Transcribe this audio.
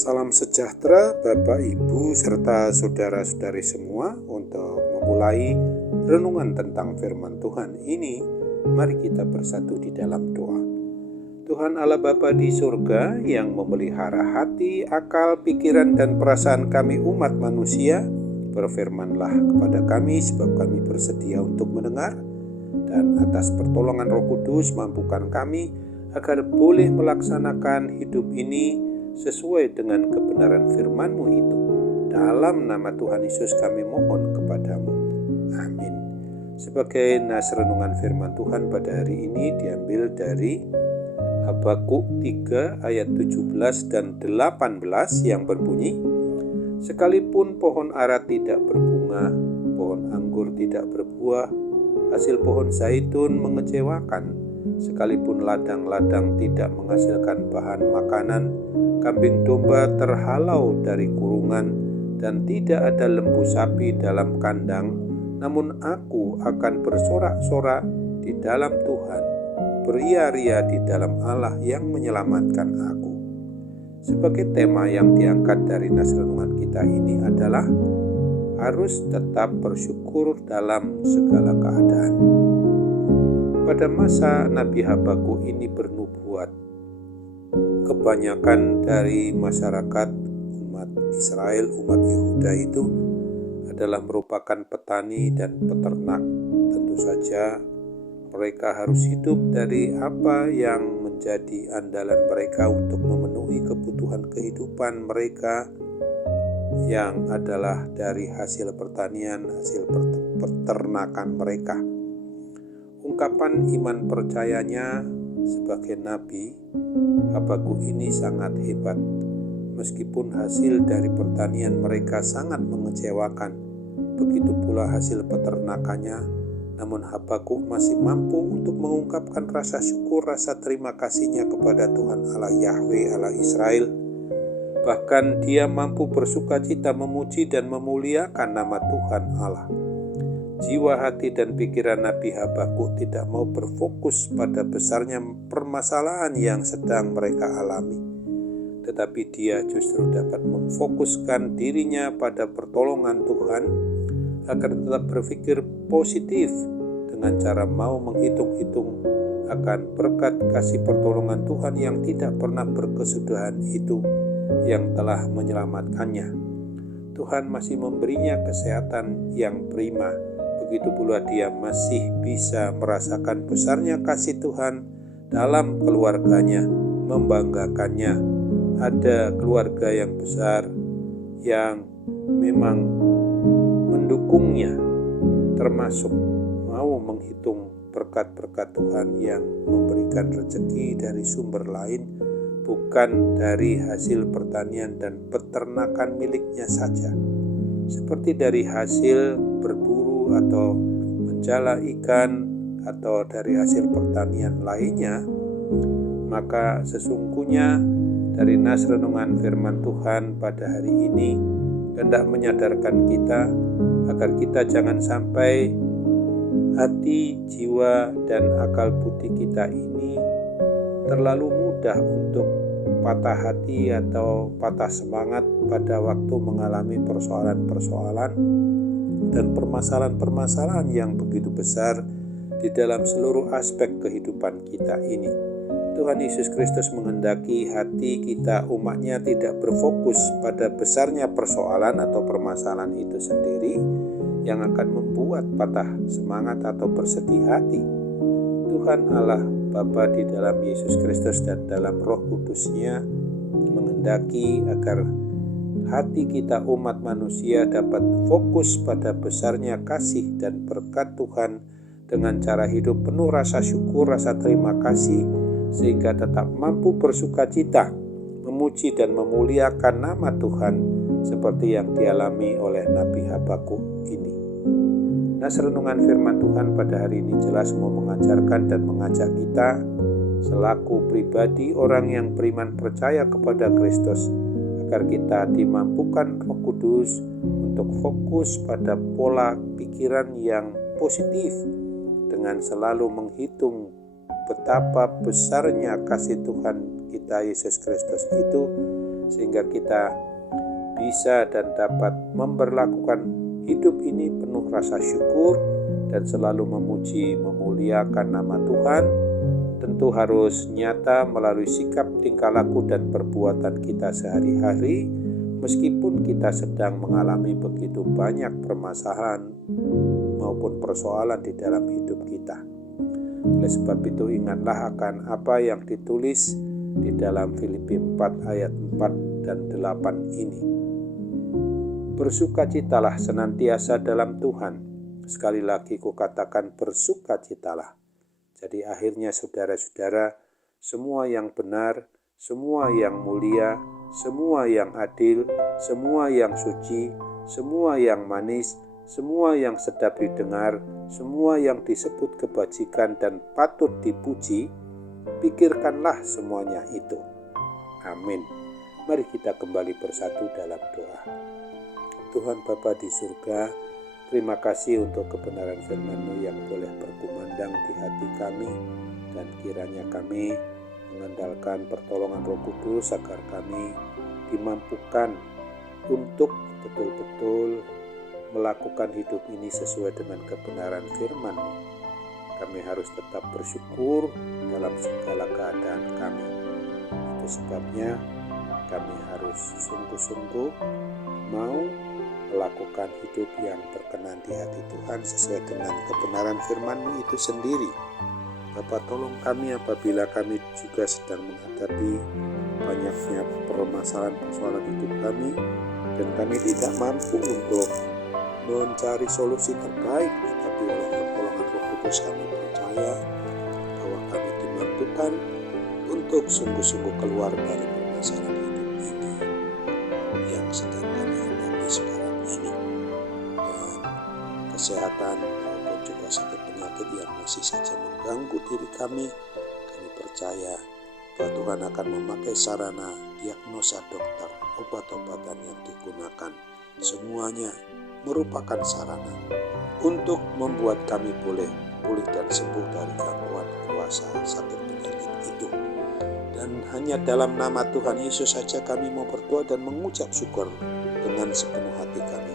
Salam sejahtera Bapak, Ibu, serta saudara-saudari semua. Untuk memulai renungan tentang firman Tuhan ini, mari kita bersatu di dalam doa. Tuhan Allah Bapa di surga yang memelihara hati, akal, pikiran, dan perasaan kami umat manusia, berfirmanlah kepada kami sebab kami bersedia untuk mendengar, dan atas pertolongan Roh Kudus mampukan kami agar boleh melaksanakan hidup ini sesuai dengan kebenaran firman-Mu itu. Dalam nama Tuhan Yesus kami mohon kepadamu. Amin. Sebagai nas renungan firman Tuhan pada hari ini diambil dari Habakuk 3 ayat 17 dan 18 yang berbunyi, sekalipun pohon ara tidak berbunga, pohon anggur tidak berbuah, hasil pohon zaitun mengecewakan, sekalipun ladang-ladang tidak menghasilkan bahan makanan, kambing domba terhalau dari kurungan, dan tidak ada lembu sapi dalam kandang, namun aku akan bersorak-sorak di dalam Tuhan, beria-ria di dalam Allah yang menyelamatkan aku. Sebagai tema yang diangkat dari nas renungan kita ini adalah harus tetap bersyukur dalam segala keadaan. Pada masa Nabi Habakuk ini bernubuat, kebanyakan dari masyarakat umat Israel, umat Yehuda itu adalah merupakan petani dan peternak. Tentu saja mereka harus hidup dari apa yang menjadi andalan mereka untuk memenuhi kebutuhan kehidupan mereka, yang adalah dari hasil pertanian, hasil peternakan mereka. Ungkapan iman percayanya sebagai nabi, Habakuk ini sangat hebat. Meskipun hasil dari pertanian mereka sangat mengecewakan, begitu pula hasil peternakannya, namun Habakuk masih mampu untuk mengungkapkan rasa syukur, rasa terima kasihnya kepada Tuhan Allah Yahweh, Allah Israel. Bahkan dia mampu bersukacita memuji dan memuliakan nama Tuhan Allah. Jiwa, hati, dan pikiran Nabi Habakuk tidak mau berfokus pada besarnya permasalahan yang sedang mereka alami, tetapi dia justru dapat memfokuskan dirinya pada pertolongan Tuhan agar tetap berpikir positif dengan cara mau menghitung-hitung akan berkat kasih pertolongan Tuhan yang tidak pernah berkesudahan itu yang telah menyelamatkannya. Tuhan masih memberinya kesehatan yang prima. Begitu pula dia masih bisa merasakan besarnya kasih Tuhan dalam keluarganya, membanggakannya. Ada keluarga yang besar yang memang mendukungnya, termasuk mau menghitung berkat-berkat Tuhan yang memberikan rezeki dari sumber lain, bukan dari hasil pertanian dan peternakan miliknya saja, seperti dari hasil berburu atau menjala ikan atau dari hasil pertanian lainnya. Maka sesungguhnya dari nas renungan firman Tuhan pada hari ini hendak menyadarkan kita agar kita jangan sampai hati, jiwa, dan akal budi kita ini terlalu mudah untuk patah hati atau patah semangat pada waktu mengalami persoalan-persoalan dan permasalahan-permasalahan yang begitu besar di dalam seluruh aspek kehidupan kita ini. Tuhan Yesus Kristus menghendaki hati kita, umatnya, tidak berfokus pada besarnya persoalan atau permasalahan itu sendiri yang akan membuat patah semangat atau bersedih hati. Tuhan Allah Bapa di dalam Yesus Kristus dan dalam Roh Kudus-Nya menghendaki agar hati kita umat manusia dapat fokus pada besarnya kasih dan berkat Tuhan dengan cara hidup penuh rasa syukur, rasa terima kasih, sehingga tetap mampu bersukacita, memuji dan memuliakan nama Tuhan seperti yang dialami oleh Nabi Habakuk ini. Nas renungan firman Tuhan pada hari ini jelas mau mengajarkan dan mengajak kita selaku pribadi orang yang beriman percaya kepada Kristus, agar kita dimampukan Roh Kudus untuk fokus pada pola pikiran yang positif dengan selalu menghitung betapa besarnya kasih Tuhan kita Yesus Kristus itu sehingga kita bisa dan dapat memperlakukan hidup ini penuh rasa syukur dan selalu memuji memuliakan nama Tuhan. Tentu harus nyata melalui sikap, tingkah laku dan perbuatan kita sehari-hari, meskipun kita sedang mengalami begitu banyak permasalahan maupun persoalan di dalam hidup kita. Oleh sebab itu ingatlah akan apa yang ditulis di dalam Filipi 4 ayat 4 dan 8 ini. Bersukacitalah senantiasa dalam Tuhan. Sekali lagi kukatakan bersukacitalah. Jadi akhirnya saudara-saudara, semua yang benar, semua yang mulia, semua yang adil, semua yang suci, semua yang manis, semua yang sedap didengar, semua yang disebut kebajikan dan patut dipuji, pikirkanlah semuanya itu. Amin. Mari kita kembali bersatu dalam doa. Tuhan Bapa di surga, terima kasih untuk kebenaran firman-Mu yang boleh berkumandang di hati kami, dan kiranya kami mengandalkan pertolongan Roh Kudus agar kami dimampukan untuk betul-betul melakukan hidup ini sesuai dengan kebenaran firman-Mu. Kami harus tetap bersyukur dalam segala keadaan kami. Itu sebabnya kami harus sungguh-sungguh mau melakukan hidup yang berkenan di hati Tuhan sesuai dengan kebenaran firman-Mu itu sendiri. Bapa, tolong kami apabila kami juga sedang menghadapi banyaknya permasalahan-persoalan hidup kami, dan kami tidak mampu untuk mencari solusi terbaik, tetapi oleh pertolongan Roh Kudus kami percaya bahwa kami dimampukan untuk sungguh-sungguh keluar dari permasalahan hidup ini yang sedang kami hadapi sekarang ini, dan kesehatan maupun juga sakit penyakit yang masih saja mengganggu diri kami percaya bahwa Tuhan akan memakai sarana diagnosa dokter, obat-obatan yang digunakan, semuanya merupakan sarana untuk membuat kami boleh pulih dan sembuh dari gangguan kuasa sakit penyakit itu. Dan hanya dalam nama Tuhan Yesus saja kami mau berdoa dan mengucap syukur dengan sepenuh hati kami.